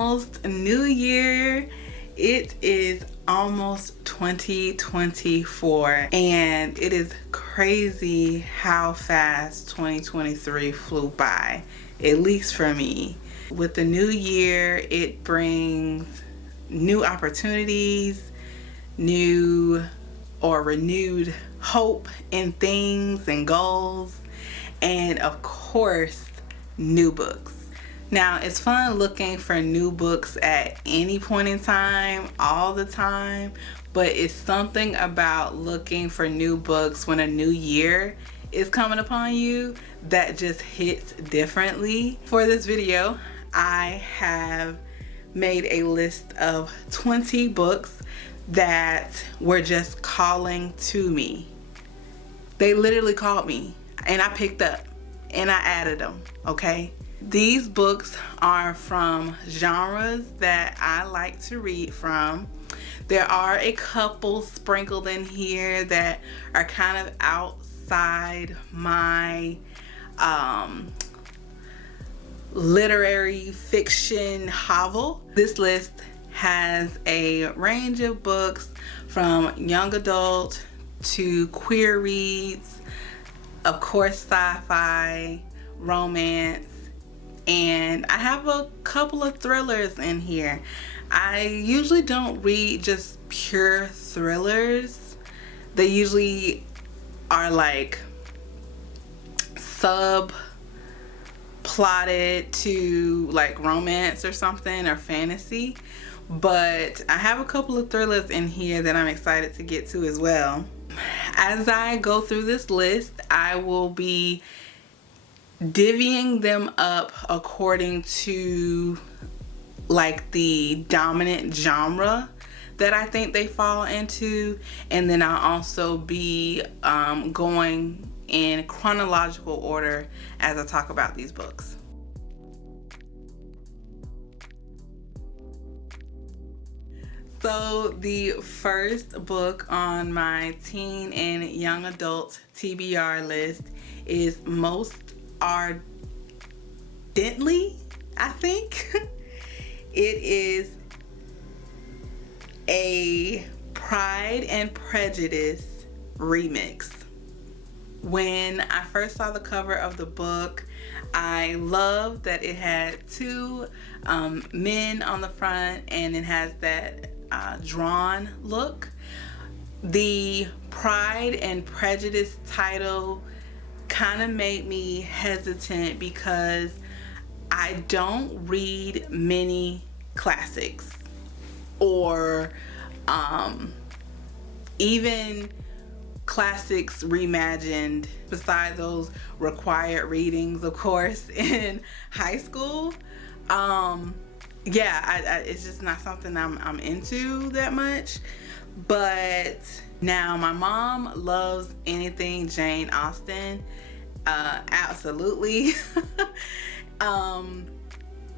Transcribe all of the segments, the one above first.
almost New Year. It is almost 2024 and it is crazy how fast 2023 flew by, at least for me. With the new year, it brings new opportunities, new or renewed hope in things and goals, and of course, new books. Now, it's fun looking for new books at any point in time, all the time, but it's something about looking for new books when a new year is coming upon you that just hits differently. For this video, I have made a list of 20 books that were just calling to me. They literally called me and I picked up and I added them, okay? These books are from genres that I like to read from. There are a couple sprinkled in here that are kind of outside my literary fiction hovel. This list has a range of books from young adult to queer reads, of course sci-fi, romance, and I have a couple of thrillers in here. I usually don't read just pure thrillers. They usually are like plotted to like romance or something, or fantasy, but I have a couple of thrillers in here that I'm excited to get to as well. As I go through this list, I will be divvying them up according to like the dominant genre that I think they fall into, and then I'll also be going in chronological order as I talk about these books. So the first book on my teen and young adult TBR list is Most Ardently, I think. It is a Pride and Prejudice remix. When I first saw the cover of the book, I loved that it had two men on the front and it has that drawn look. The Pride and Prejudice title kind of made me hesitant because I don't read many classics or even classics reimagined, besides those required readings, of course, in high school. Yeah, it's just not something I'm into that much. But now my mom loves anything Jane Austen, absolutely.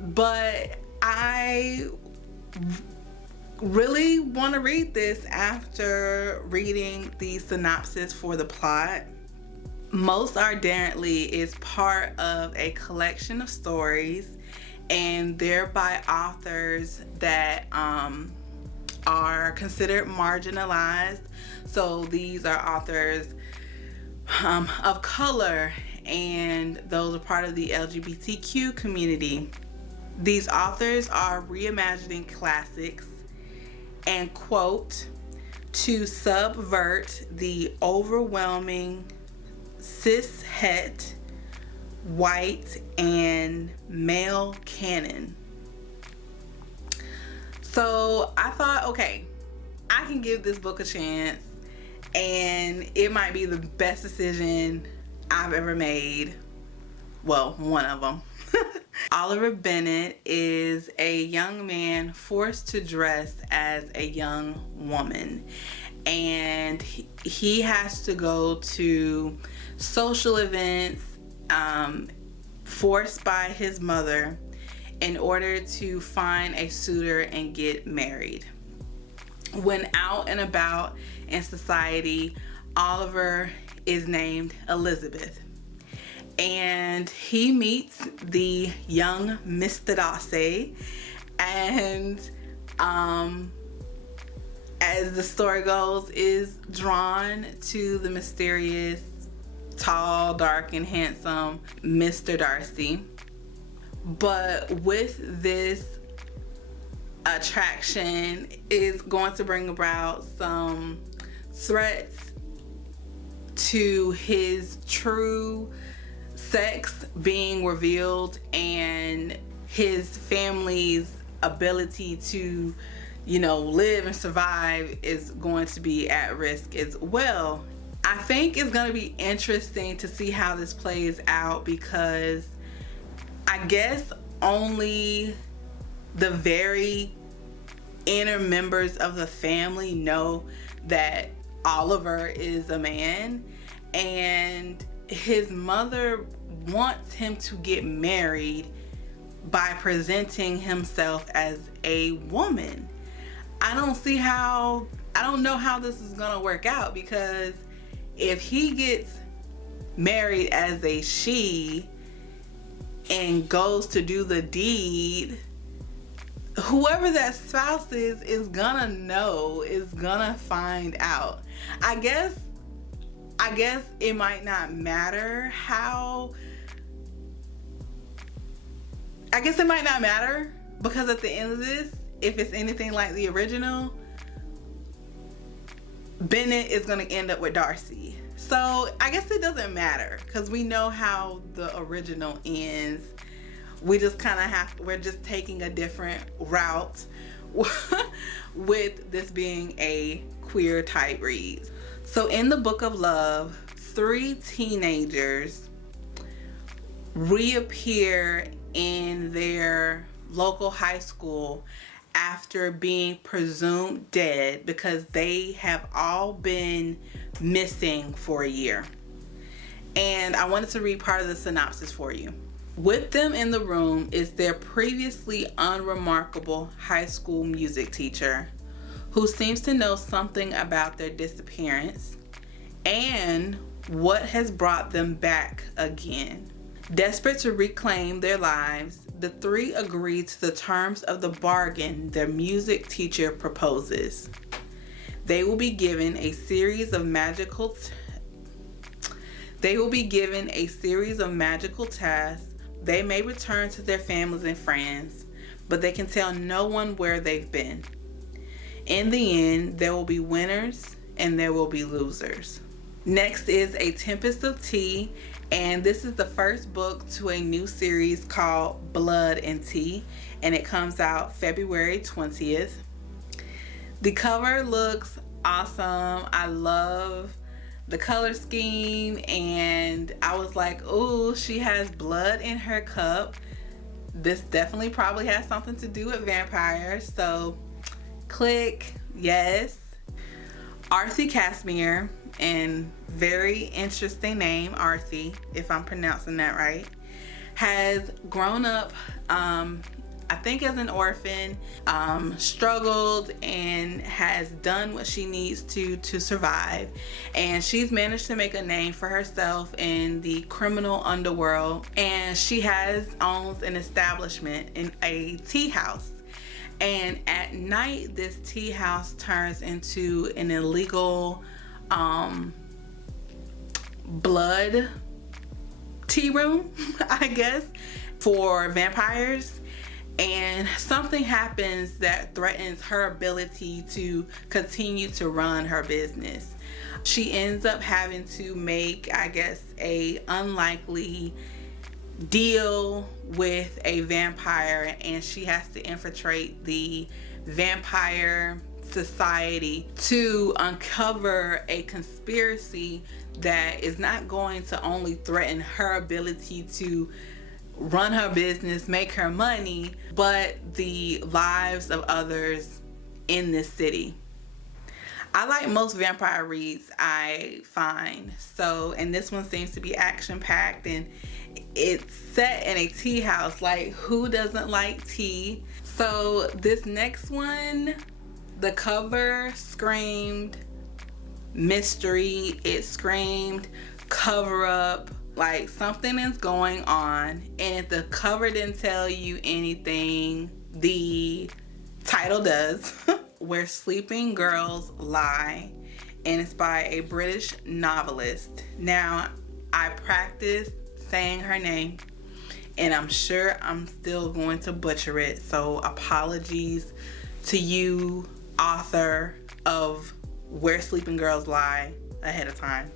But I really want to read this after reading the synopsis for the plot. Most Ardently is part of a collection of stories, and they're by authors that are considered marginalized. So these are authors of color, and those are part of the LGBTQ community. These authors are reimagining classics and, quote, to subvert the overwhelming cis-het, white, and male canon. So I thought, okay, I can give this book a chance, and it might be the best decision I've ever made. Well, one of them. Oliver Bennett is a young man forced to dress as a young woman, and he has to go to social events forced by his mother in order to find a suitor and get married. When out and about in society, Oliver is named Elizabeth, and he meets the young Mr. Darcy and as the story goes, is drawn to the mysterious, tall, dark, and handsome Mr. Darcy. But with this attraction is going to bring about some threats to his true sex being revealed, and his family's ability to, you know, live and survive is going to be at risk as well. I think it's going to be interesting to see how this plays out, because I guess only the very inner members of the family know that Oliver is a man, and his mother wants him to get married by presenting himself as a woman. I don't know how this is gonna work out, because if he gets married as a she and goes to do the deed, whoever that spouse is gonna know, is gonna find out. I guess it might not matter how. I guess it might not matter, because at the end of this, if it's anything like the original, Bennett is gonna end up with Darcy. So I guess it doesn't matter, because we know how the original ends. We just kind of we're just taking a different route with this being a queer type read. So in the Book of Love, 3 teenagers reappear in their local high school after being presumed dead, because they have all been missing for a year. And I wanted to read part of the synopsis for you. With them in the room is their previously unremarkable high school music teacher, who seems to know something about their disappearance and what has brought them back again. Desperate to reclaim their lives, the 3 agree to the terms of the bargain their music teacher proposes. They will be given a series of magical tasks. They may return to their families and friends, but they can tell no one where they've been. In the end, there will be winners and there will be losers. Next is A Tempest of Tea, and this is the first book to a new series called Blood and Tea, and it comes out February 20th. The cover looks awesome. I love the color scheme, and I was like, oh, she has blood in her cup. This definitely probably has something to do with vampires, so click yes. Arthie Casimir, and very interesting name, Arthie, if I'm pronouncing that right, has grown up, I think as an orphan, struggled and has done what she needs to survive. And she's managed to make a name for herself in the criminal underworld. And she owns an establishment in a tea house. And at night, this tea house turns into an illegal blood tea room, I guess, for vampires. And something happens that threatens her ability to continue to run her business. She ends up having to make, I guess, a unlikely deal with a vampire, and she has to infiltrate the vampire society to uncover a conspiracy that is not going to only threaten her ability to run her business, make her money, but the lives of others in this city. I like most vampire reads I find, and this one seems to be action-packed, and it's set in a tea house. Like, who doesn't like tea? So this next one, the cover screamed mystery, it screamed cover up, like something is going on. And if the cover didn't tell you anything, the title does, Where Sleeping Girls Lie, and it's by a British novelist. Now, I practiced saying her name, and I'm sure I'm still going to butcher it, so apologies to you, author of Where Sleeping Girls Lie, ahead of time.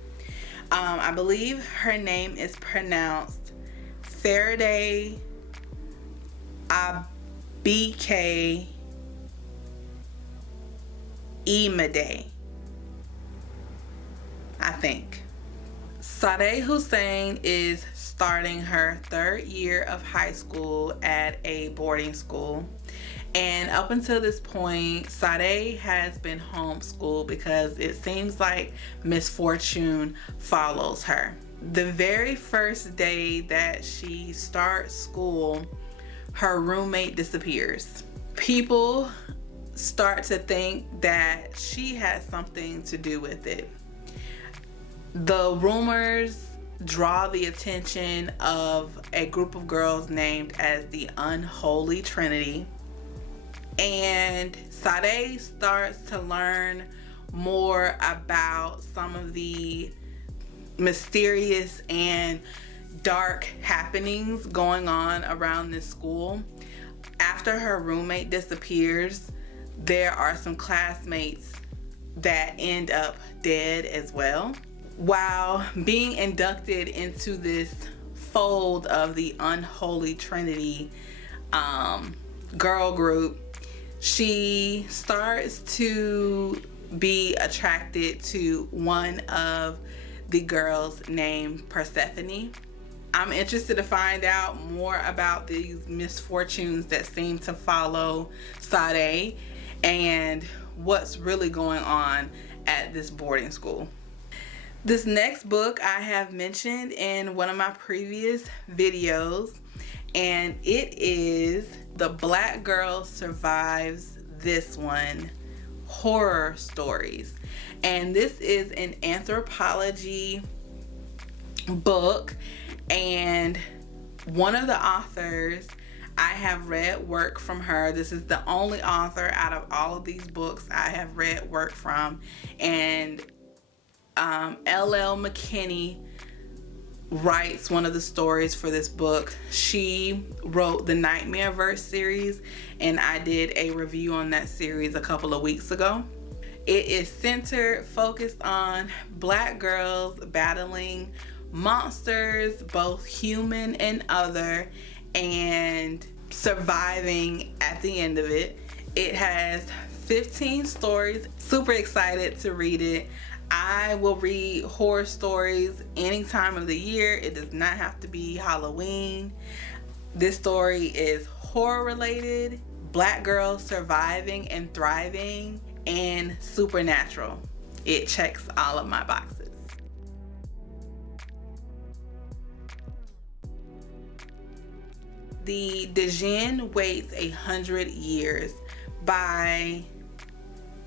I believe her name is pronounced Faraday Abike Imade, I think. Sadeh Hussein is starting her 3rd year of high school at a boarding school. And up until this point, Sadeh has been homeschooled because it seems like misfortune follows her. The very first day that she starts school, her roommate disappears. People start to think that she has something to do with it. The rumors draw the attention of a group of girls named as the Unholy Trinity. And Sadeh starts to learn more about some of the mysterious and dark happenings going on around this school. After her roommate disappears, there are some classmates that end up dead as well. While being inducted into this fold of the Unholy Trinity girl group, she starts to be attracted to one of the girls named Persephone. I'm interested to find out more about these misfortunes that seem to follow Sadeh and what's really going on at this boarding school. This next book I have mentioned in one of my previous videos, and it is The Black Girl Survives This One, Horror Stories. And this is an anthropology book, and one of the authors, I have read work from her. This is the only author out of all of these books I have read work from, and L.L. McKinney writes one of the stories for this book. She wrote the Nightmareverse series, and I did a review on that series a couple of weeks ago. It is focused on black girls battling monsters, both human and other, and surviving at the end of it. It has 15 stories. Super excited to read it. I will read horror stories any time of the year. It does not have to be Halloween. This story is horror related, black girls surviving and thriving, and supernatural. It checks all of my boxes. The Djinn Waits 100 Years by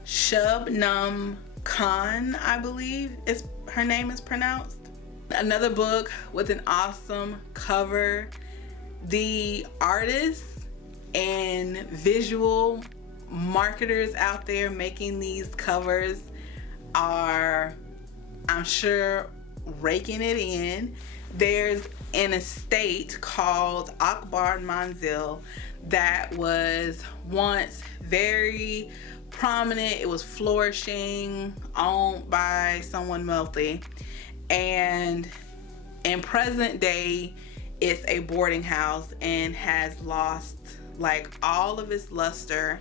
Shubnam Khan, I believe her name is pronounced. Another book with an awesome cover. The artists and visual marketers out there making these covers are, I'm sure, raking it in. There's an estate called Akbar Manzil that was once very prominent. It was flourishing, owned by someone wealthy, and in present day it's a boarding house and has lost like all of its luster.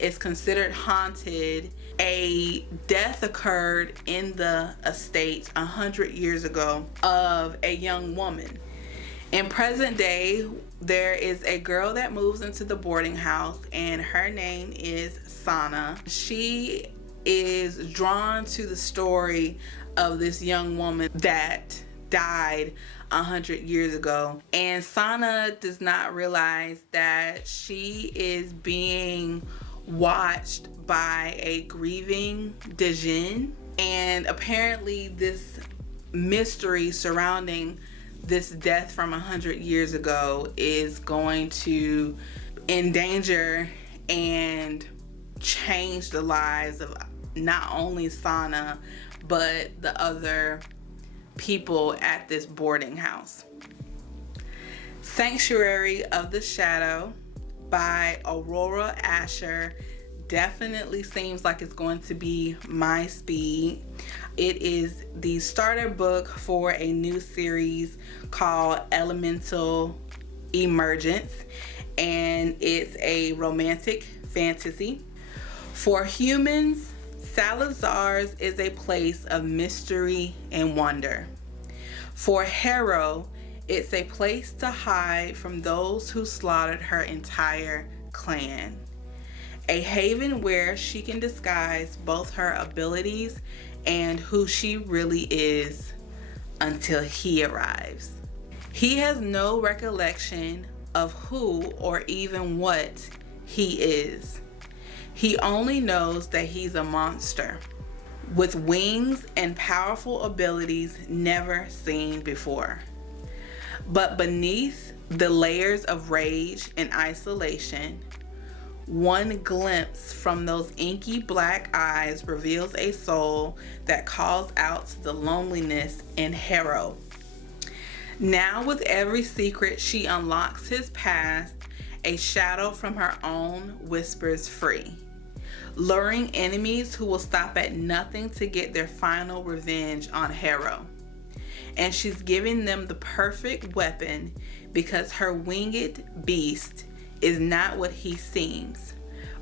It's considered haunted. A death occurred in the estate 100 years ago of a young woman. In present day, there is a girl that moves into the boarding house, and her name is Sana. She is drawn to the story of this young woman that died 100 years ago, and Sana does not realize that she is being watched by a grieving Djinn, and apparently this mystery surrounding this death from 100 years ago is going to endanger and change the lives of not only Sana, but the other people at this boarding house. Sanctuary of the Shadow by Aurora Asher definitely seems like it's going to be my speed. It is the starter book for a new series called Elemental Emergence, and it's a romantic fantasy. For humans, Salazar's is a place of mystery and wonder. For Harrow, it's a place to hide from those who slaughtered her entire clan. A haven where she can disguise both her abilities and who she really is until he arrives. He has no recollection of who or even what he is. He only knows that he's a monster with wings and powerful abilities never seen before. But beneath the layers of rage and isolation, one glimpse from those inky black eyes reveals a soul that calls out to the loneliness in Harrow. Now with every secret she unlocks his past, a shadow from her own whispers free, luring enemies who will stop at nothing to get their final revenge on Harrow. And she's giving them the perfect weapon because her winged beast is not what he seems.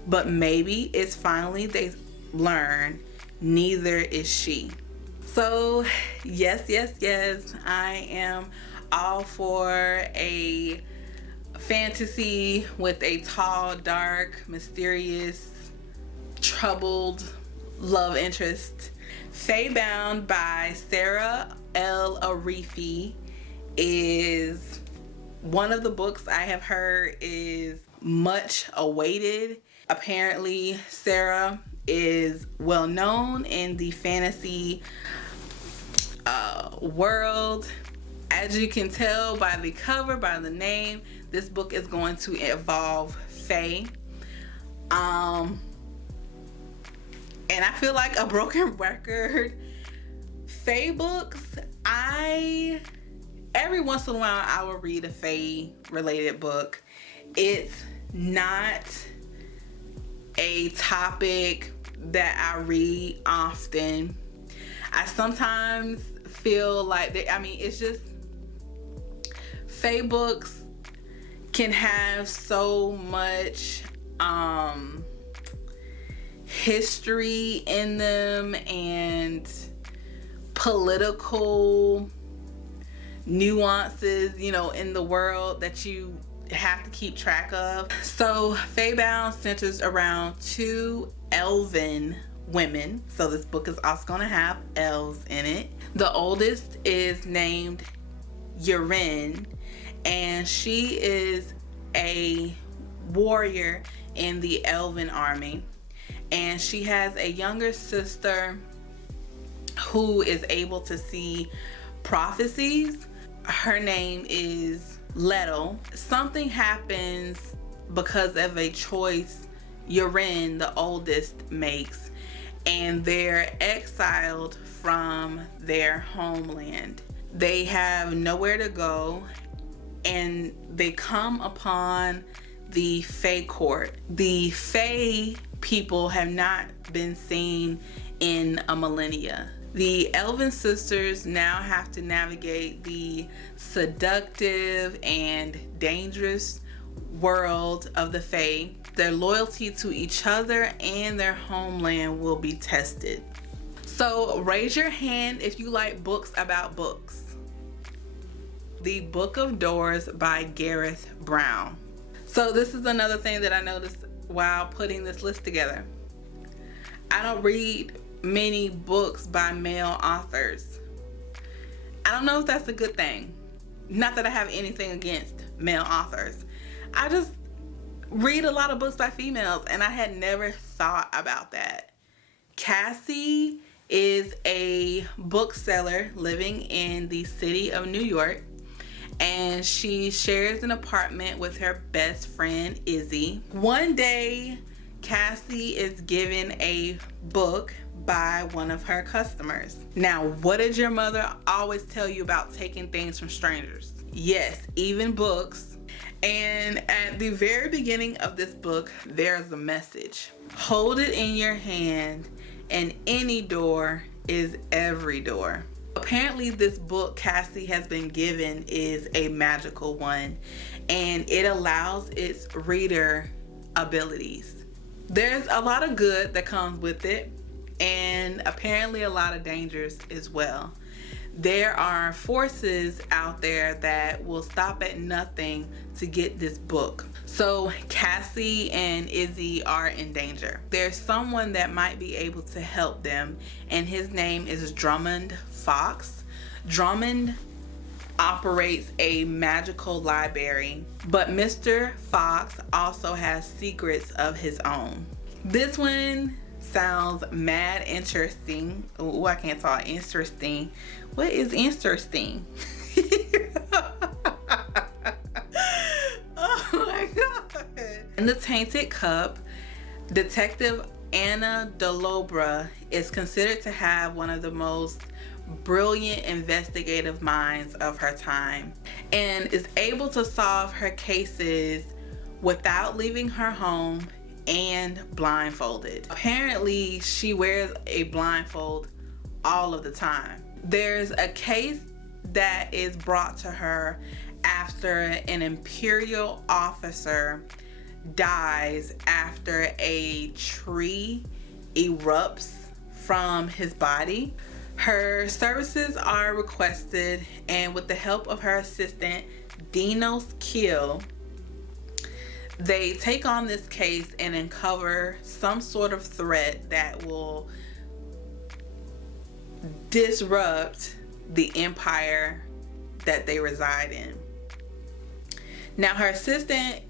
But maybe it's finally they learn neither is she. So yes, I am all for a fantasy with a tall, dark, mysterious, troubled love interest. Faybound by Sarah L. Arifi is one of the books I have heard is much awaited. Apparently, Sarah is well known in the fantasy world. As you can tell by the cover, by the name, this book is going to involve Fae. And I feel like a broken record. Fae books, every once in a while I will read a Fae related book. It's not a topic that I read often. I sometimes feel like it's just Fae books can have so much history in them and political nuances, in the world that you have to keep track of. So Faybound centers around two elven women. So this book is also going to have elves in it. The oldest is named Yaren, and she is a warrior in the elven army. And she has a younger sister who is able to see prophecies. Her name is Letto. Something happens because of a choice Yaren, the oldest, makes, and they're exiled from their homeland. They have nowhere to go, and they come upon the Fae court. The Fae people have not been seen in a millennia. The elven sisters now have to navigate the seductive and dangerous world of the Fae. Their loyalty to each other and their homeland will be tested. So raise your hand if you like books about books. The Book of Doors by Gareth Brown. So this is another thing that I noticed while putting this list together. I don't read many books by male authors. I don't know if that's a good thing. Not that I have anything against male authors. I just read a lot of books by females, and I had never thought about that. Cassie is a bookseller living in the city of New York, and she shares an apartment with her best friend Izzy. One day, Cassie is given a book by one of her customers. Now, what did your mother always tell you about taking things from strangers? Yes, even books. And at the very beginning of this book, there's a message. Hold it in your hand, and any door is every door. Apparently, this book Cassie has been given is a magical one, and it allows its reader abilities. There's a lot of good that comes with it, and apparently a lot of dangers as well. There are forces out there that will stop at nothing to get this book. So Cassie and Izzy are in danger. There's someone that might be able to help them, and his name is Drummond Fox. Drummond operates a magical library, but Mr. Fox also has secrets of his own. This one sounds mad interesting. Oh, I can't talk. Interesting. What is interesting? Oh my god. In the Tainted Cup, Detective Anna Delobra is considered to have one of the most brilliant investigative minds of her time, and is able to solve her cases without leaving her home and blindfolded. Apparently, she wears a blindfold all of the time. There's a case that is brought to her after an imperial officer dies after a tree erupts from his body. Her services are requested, and with the help of her assistant, Dinos Kill, they take on this case and uncover some sort of threat that will disrupt the empire that they reside in. Now, her assistant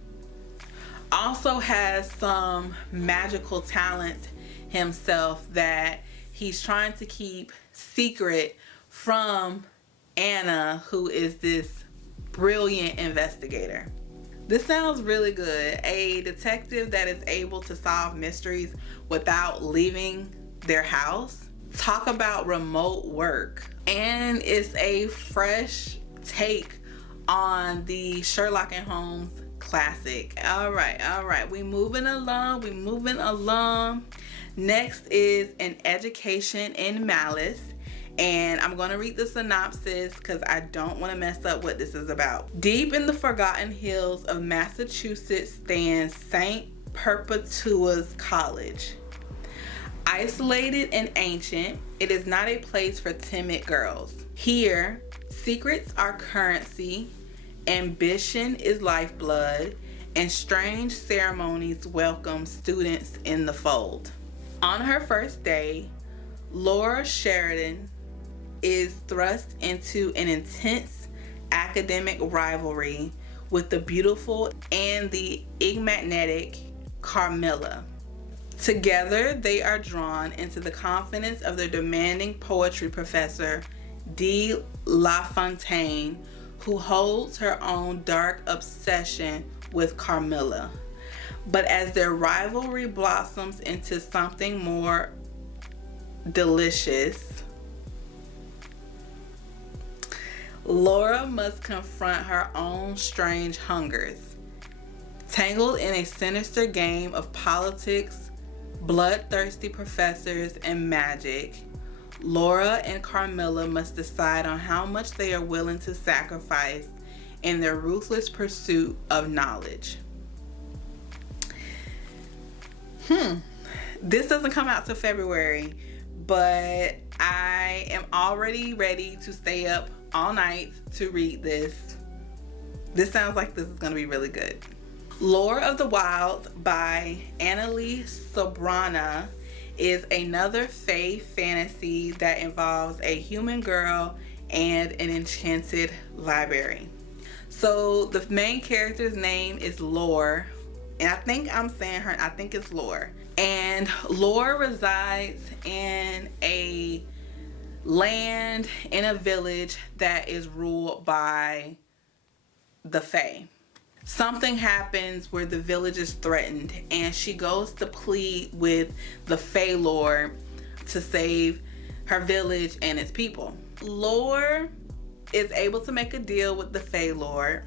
also has some magical talent himself that he's trying to keep secret from Anna, who is this brilliant investigator. This sounds really good. A detective that is able to solve mysteries without leaving their house. Talk about remote work. And it's a fresh take on the Sherlock and Holmes classic. All right. We moving along. Next is An Education in Malice. And I'm going to read the synopsis because I don't want to mess up what this is about. Deep in the forgotten hills of Massachusetts stands St. Perpetua's College. Isolated and ancient, it is not a place for timid girls. Here, secrets are currency, ambition is lifeblood, and strange ceremonies welcome students in the fold. On her first day, Laura Sheridan is thrust into an intense academic rivalry with the beautiful and the enigmatic Carmilla. Together, they are drawn into the confidence of their demanding poetry professor, De La Fontaine, who holds her own dark obsession with Carmilla. But as their rivalry blossoms into something more delicious, Laura must confront her own strange hungers. Tangled in a sinister game of politics, bloodthirsty professors, and magic, Laura and Carmilla must decide on how much they are willing to sacrifice in their ruthless pursuit of knowledge. This doesn't come out till February, but I am already ready to stay up all night to read this. This sounds like this is going to be really good. Lore of the Wilds by Annalie Sobrana is another fae fantasy that involves a human girl and an enchanted library. So the main character's name is Lore, and I think it's Lore. And Lore resides in a land in a village that is ruled by the Fae. Something happens where the village is threatened, and she goes to plead with the Fae Lord to save her village and its people. Lore is able to make a deal with the Fae Lord,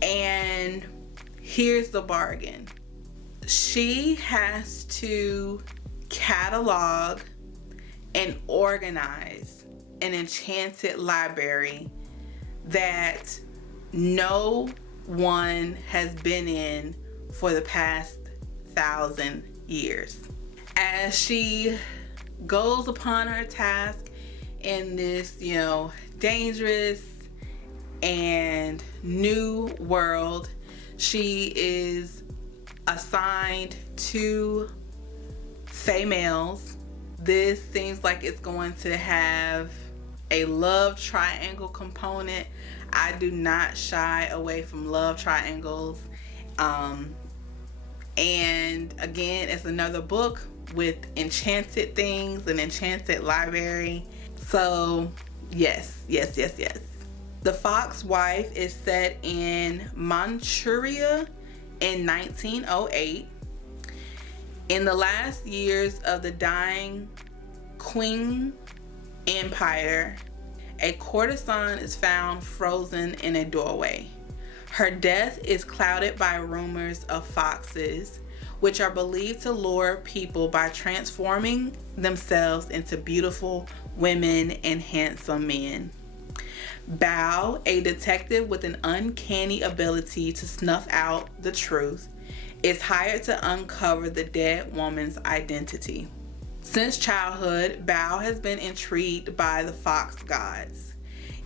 and here's the bargain. She has to catalog and organize an enchanted library that no one has been in for the past 1,000 years. As she goes upon her task in this, dangerous and new world, she is assigned 2 Fae males. This seems like it's going to have a love triangle component. I do not shy away from love triangles. And again, it's another book with enchanted things, an enchanted library. So yes. The Fox Wife is set in Manchuria in 1908. In the last years of the dying Qing Empire, a courtesan is found frozen in a doorway. Her death is clouded by rumors of foxes, which are believed to lure people by transforming themselves into beautiful women and handsome men. Bao, a detective with an uncanny ability to snuff out the truth, is hired to uncover the dead woman's identity. Since childhood, Bao has been intrigued by the fox gods,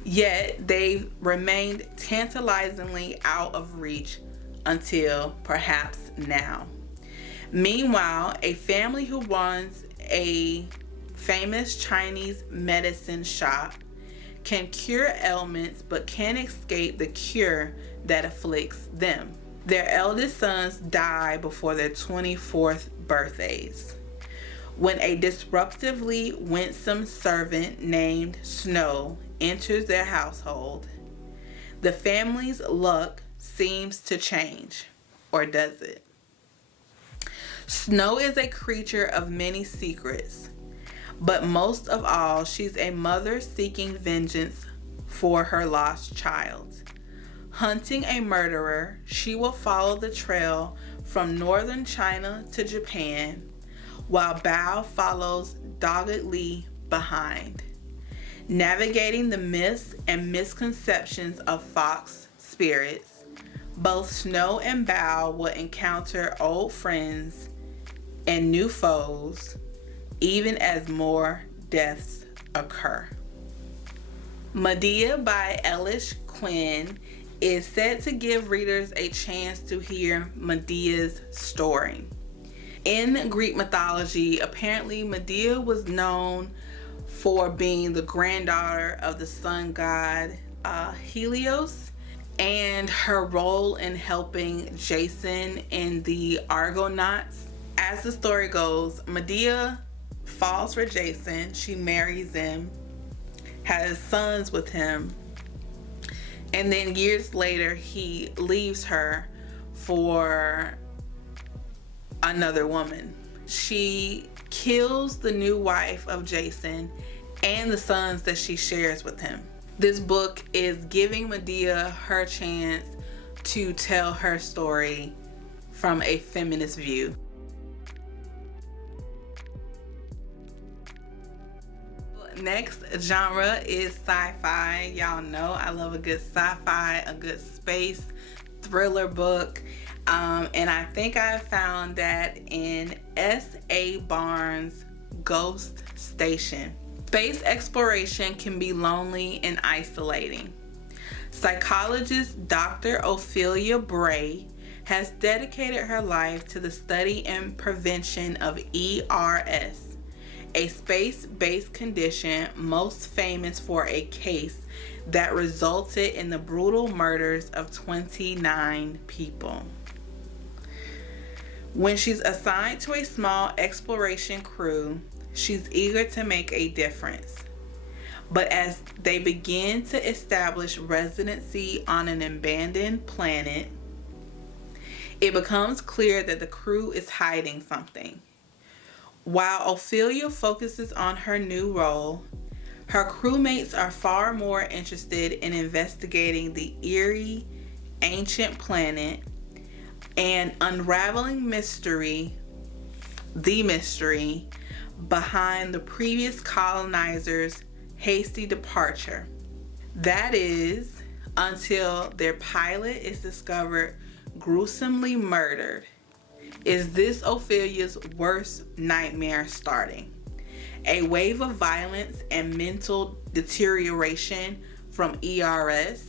yet they've remained tantalizingly out of reach until perhaps now. Meanwhile, a family who runs a famous Chinese medicine shop can cure ailments but can't escape the cure that afflicts them. Their eldest sons die before their 24th birthdays. When a disruptively winsome servant named Snow enters their household, the family's luck seems to change. Or does it? Snow is a creature of many secrets, but most of all, she's a mother seeking vengeance for her lost child. Hunting a murderer, she will follow the trail from northern China to Japan, while Bao follows doggedly behind. Navigating the myths and misconceptions of fox spirits, both Snow and Bao will encounter old friends and new foes, even as more deaths occur. Medea by Elish Quinn is said to give readers a chance to hear Medea's story. In Greek mythology, apparently Medea was known for being the granddaughter of the sun god Helios, and her role in helping Jason and the Argonauts. As the story goes, Medea falls for Jason, she marries him, has sons with him, and then years later he leaves her for another woman. She kills the new wife of Jason and the sons that she shares with him. This book is giving Medea her chance to tell her story from a feminist view. Next genre is sci-fi. Y'all know I love a good sci-fi, a good space thriller book. And I think I found that in S.A. Barnes' Ghost Station. Space exploration can be lonely and isolating. Psychologist Dr. Ophelia Bray has dedicated her life to the study and prevention of ERS, a space-based condition most famous for a case that resulted in the brutal murders of 29 people. When she's assigned to a small exploration crew, she's eager to make a difference. But as they begin to establish residency on an abandoned planet, it becomes clear that the crew is hiding something. While Ophelia focuses on her new role, her crewmates are far more interested in investigating the eerie, ancient planet and unraveling the mystery behind the previous colonizers' hasty departure. That is, until their pilot is discovered gruesomely murdered. Is this Ophelia's worst nightmare starting? A wave of violence and mental deterioration from ERS?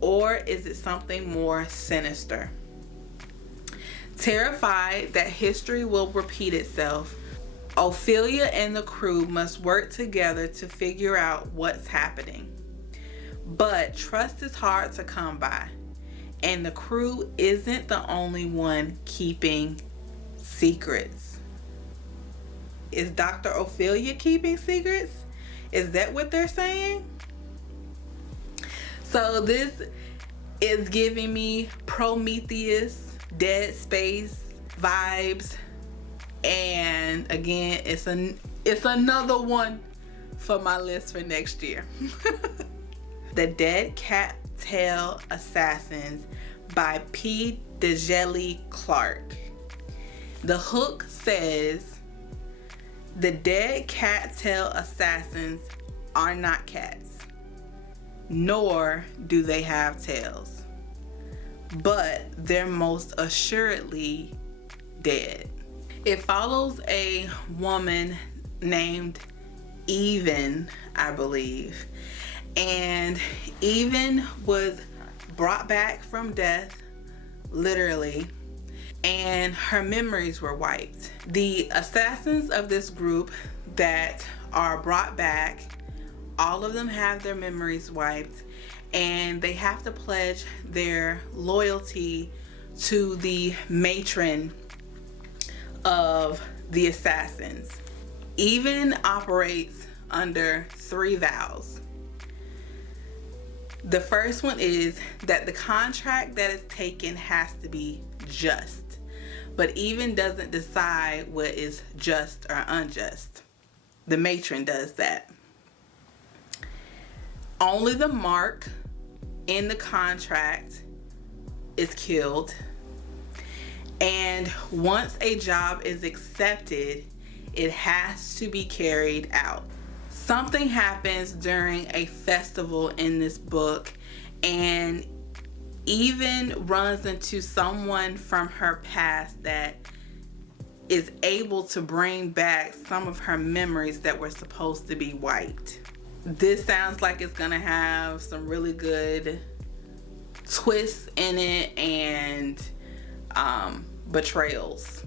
Or is it something more sinister? Terrified that history will repeat itself, Ophelia and the crew must work together to figure out what's happening. But trust is hard to come by, and the crew isn't the only one keeping secrets. Is Dr. Ophelia keeping secrets? Is that what they're saying? So this is giving me Prometheus, Dead Space vibes, and again, it's another one for my list for next year. The Dead Cattail Assassins by P. Djeli Clark. The hook says, the dead cattail assassins are not cats, nor do they have tails, but they're most assuredly dead. It follows a woman named Even, I believe. And Even was brought back from death, literally, and her memories were wiped. The assassins of this group that are brought back, all of them have their memories wiped, and they have to pledge their loyalty to the matron of the assassins. Even operates under 3 vows. The first one is that the contract that is taken has to be just, but Even doesn't decide what is just or unjust. The matron does that. Only the mark in the contract is killed, and once a job is accepted, it has to be carried out. Something happens during a festival in this book, and Even runs into someone from her past that is able to bring back some of her memories that were supposed to be wiped. This sounds like it's gonna have some really good twists in it and betrayals.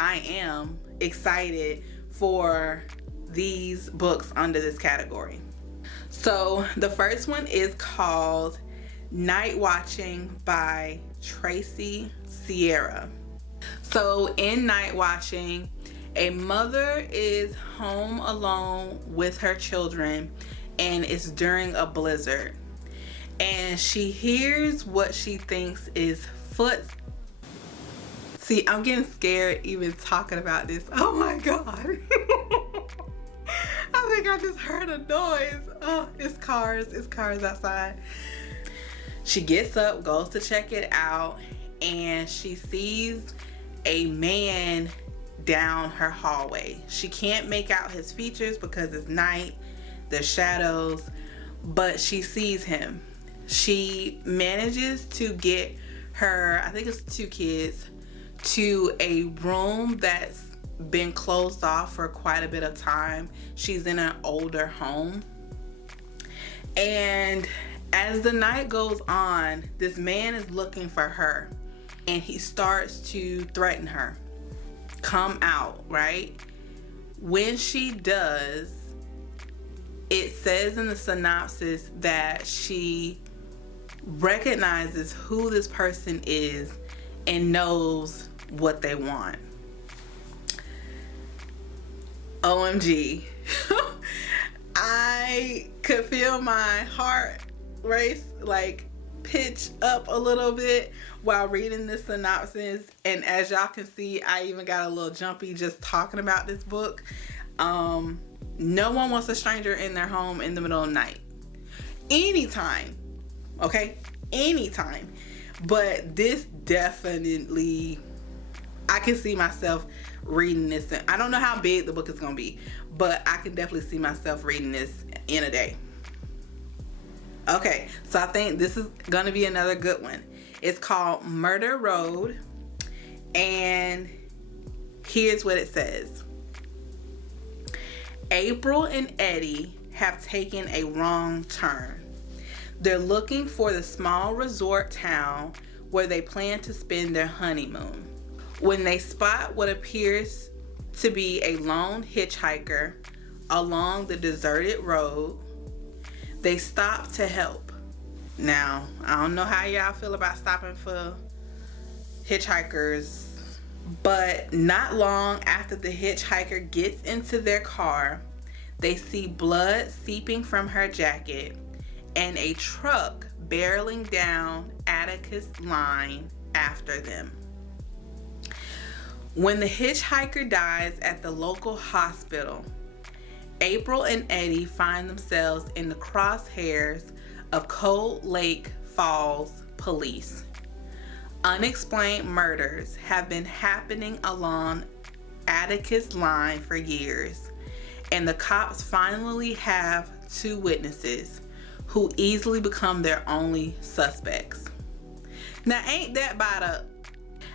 I am excited for these books under this category. So the first one is called Night Watching by Tracy Sierra. So in Night Watching, a mother is home alone with her children, and it's during a blizzard, and she hears what she thinks is footsteps. See, I'm getting scared even talking about this. Oh my God. I think I just heard a noise. Oh, it's cars outside. She gets up, goes to check it out, and she sees a man down her hallway. She can't make out his features because it's night, there's shadows, but she sees him. She manages to get her, I think it's 2 kids, to a room that's been closed off for quite a bit of time. She's in an older home, and as the night goes on, this man is looking for her, and he starts to threaten her. Come out, right? When she does, it says in the synopsis that she recognizes who this person is and knows what they want. OMG. I could feel my heart race, like pitch up a little bit while reading this synopsis. And as y'all can see, I even got a little jumpy just talking about this book. No one wants a stranger in their home in the middle of the night. Anytime. Okay? Anytime. But this definitely, I can see myself reading this. I don't know how big the book is going to be, but I can definitely see myself reading this in a day. Okay, so I think this is going to be another good one. It's called Murder Road, and here's what it says. April and Eddie have taken a wrong turn. They're looking for the small resort town where they plan to spend their honeymoon. When they spot what appears to be a lone hitchhiker along the deserted road, they stop to help. Now, I don't know how y'all feel about stopping for hitchhikers, but not long after the hitchhiker gets into their car, they see blood seeping from her jacket and a truck barreling down Atticus Line after them. When the hitchhiker dies at the local hospital, April and Eddie find themselves in the crosshairs of Cold Lake Falls police. Unexplained murders have been happening along Atticus Line for years, and the cops finally have two witnesses who easily become their only suspects. Now, ain't that bad up?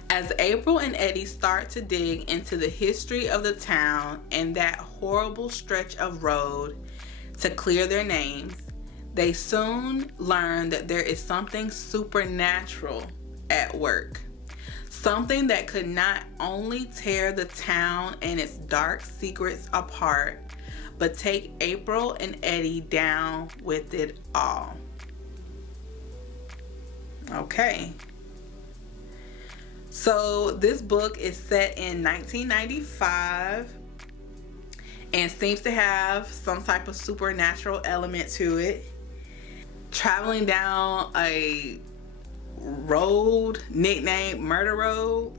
As April and Eddie start to dig into the history of the town and that horrible stretch of road to clear their names, they soon learn that there is something supernatural at work. Something that could not only tear the town and its dark secrets apart, but take April and Eddie down with it all. Okay. So this book is set in 1995 and seems to have some type of supernatural element to it. Traveling down a road nicknamed Murder Road.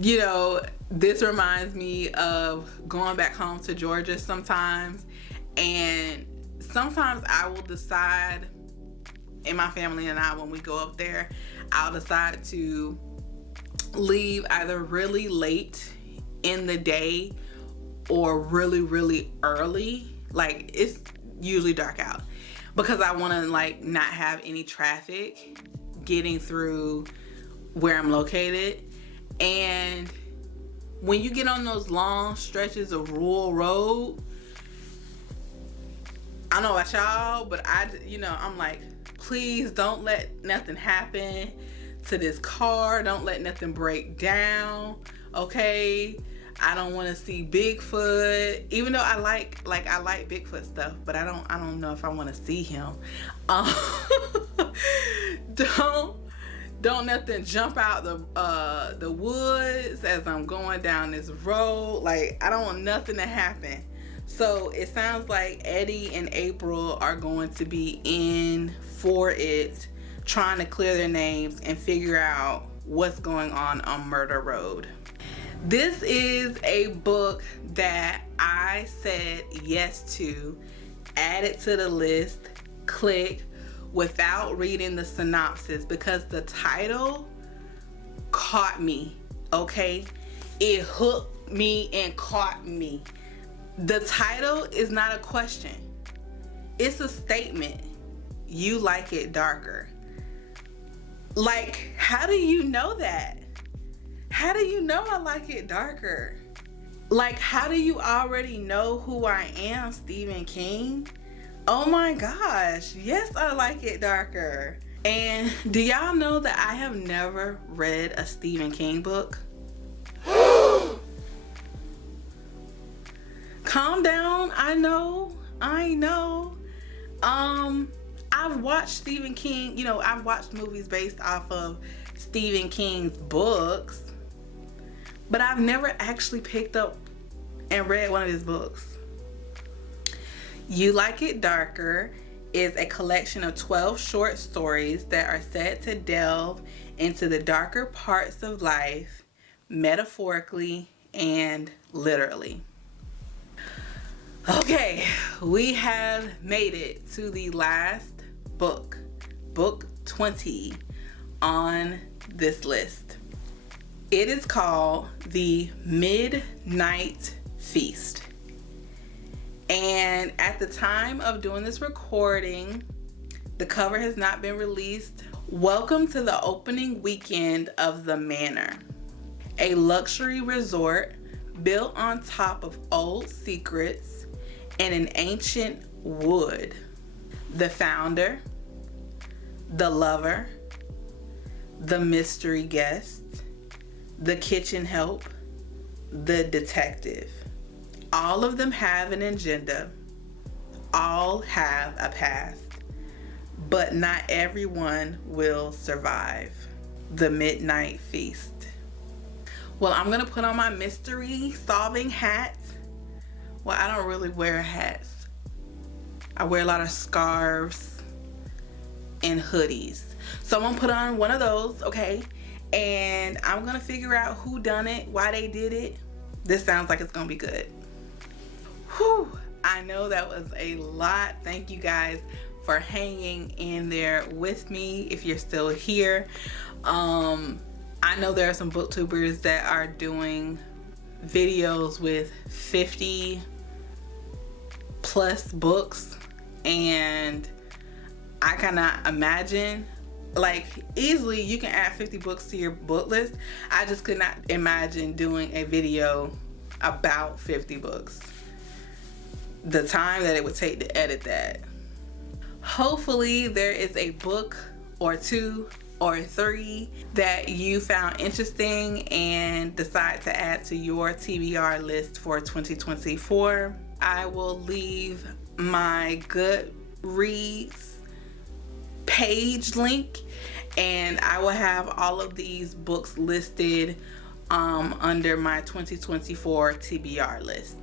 You know, this reminds me of going back home to Georgia sometimes, and sometimes I will decide, and my family and I, when we go up there, I'll decide to leave either really late in the day or really, really early. Like, it's usually dark out, because I want to like not have any traffic getting through where I'm located. And when you get on those long stretches of rural road, I don't know about y'all, but I'm like, please don't let nothing happen to this car. Don't let nothing break down. Okay. I don't want to see Bigfoot, even though I like Bigfoot stuff, but I don't know if I want to see him. Don't nothing jump out the woods as I'm going down this road. Like, I don't want nothing to happen. So it sounds like Eddie and April are going to be in for it, trying to clear their names and figure out what's going on Murder Road. This is a book that I said yes to, added to the list, click, without reading the synopsis, because the title caught me, okay? It hooked me and caught me. The title is not a question. It's a statement. You like it darker. Like, how do you know that? How do you know I like it darker? Like, how do you already know who I am, Stephen King? Oh my gosh, yes, I like it darker. And do y'all know that I have never read a Stephen King book? Calm down, I know. I've watched Stephen King, you know, I've watched movies based off of Stephen King's books, but I've never actually picked up and read one of his books. You Like It Darker is a collection of 12 short stories that are said to delve into the darker parts of life, metaphorically and literally. Okay, we have made it to the last book, book 20 on this list. It is called The Midnight Feast. And at the time of doing this recording, the cover has not been released. Welcome to the opening weekend of the Manor, a luxury resort built on top of old secrets in an ancient wood. The founder, the lover, the mystery guest, the kitchen help, the detective. All of them have an agenda. All have a past. But not everyone will survive. The Midnight Feast. Well, I'm gonna put on my mystery solving hat. Well, I don't really wear hats. I wear a lot of scarves and hoodies. So I'm gonna put on one of those, okay? And I'm gonna figure out who done it, why they did it. This sounds like it's gonna be good. Whew, I know that was a lot. Thank you guys for hanging in there with me if you're still here. I know there are some booktubers that are doing videos with 50 plus books, and I cannot imagine, like, easily you can add 50 books to your book list. I just could not imagine doing a video about 50 books. The time that it would take to edit that. Hopefully there is a book or two or three that you found interesting and decide to add to your TBR list for 2024. I will leave my Goodreads page link, and I will have all of these books listed under my 2024 TBR list.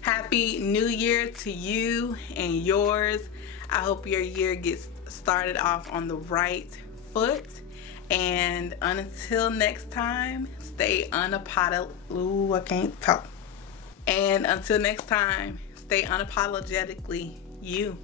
Happy New Year to you and yours. I hope your year gets started off on the right foot. And until next time, stay unapologetic. Ooh, I can't talk. And until next time, stay unapologetically you.